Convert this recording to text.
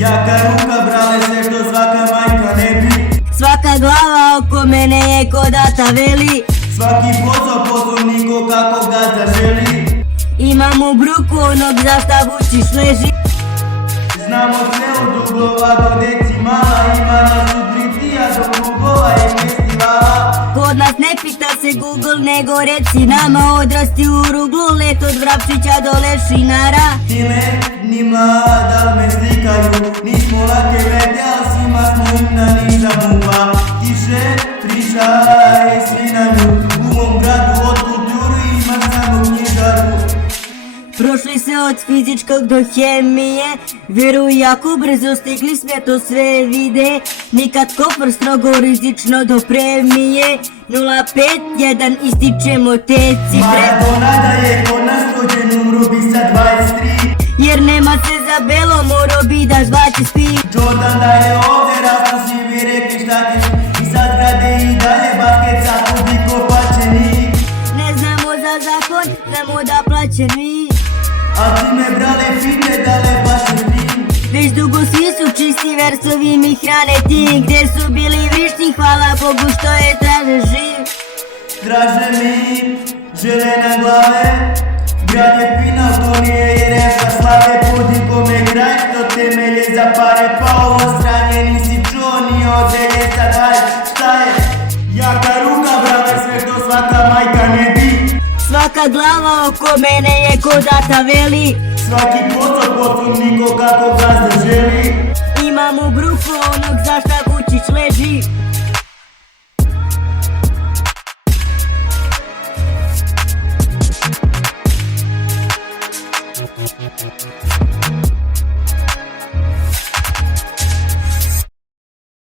Jaka ruka, brale, sve što svaka majka ne bi. Svaka glava oko mene je ko da ta veli. Svaki posao poslovniko kako ga zaželi. Imam u bruku onog za šta Vučić leži. Znamo sve od uglova do decimala. Ima nas od Britija do klubova i festivala. Kod nas ne pita se Google nego reci nama. Odrasti u ruglu, let od Vrapčića do Lešinara. Ti ni mlada me slikaju. Nismo lake vete, al svima smo imnani za mupa. Tiše pričaj svi na nju. U mom gradu od kulturu imaš samo knjižaru. Prošli se od fizičkog do hemije. Vjeruj, jako brzo stigli sme to sve vide. Nikad kofor strogo rizično do premije. 051 ističemo te cifre. Maradona da je kod nas rođen umro bi sa 23. Jer nema se za belo, moro bi da žvači spi. Jordan da je ovdje rasno svi bi rekli šta ćeš. I sad grade i dalje basket sa publiko plaćeni. Ne znamo za zakon, znamo da plaćeni. A ti me brale fine dale baš tim. Već dugo svi su čisti, versovi mi hrane ti. Gdje su bili višnji, hvala Bogu što je traže živ. Traže mi, žele na glave. Grad je final, to nije i repa slave. Pudi kome kraj, što temelje za pare. Pa ovo stranje nisi čuo, ni od deljeca daj. Šta je? Jaka ruka, brale, sve što svaka majka ne bi. Svaka glava oko mene je ko da ta veli. Svaki posao poslovniko kako gazda želi. Imam u bruku onog za šta Vučić leži.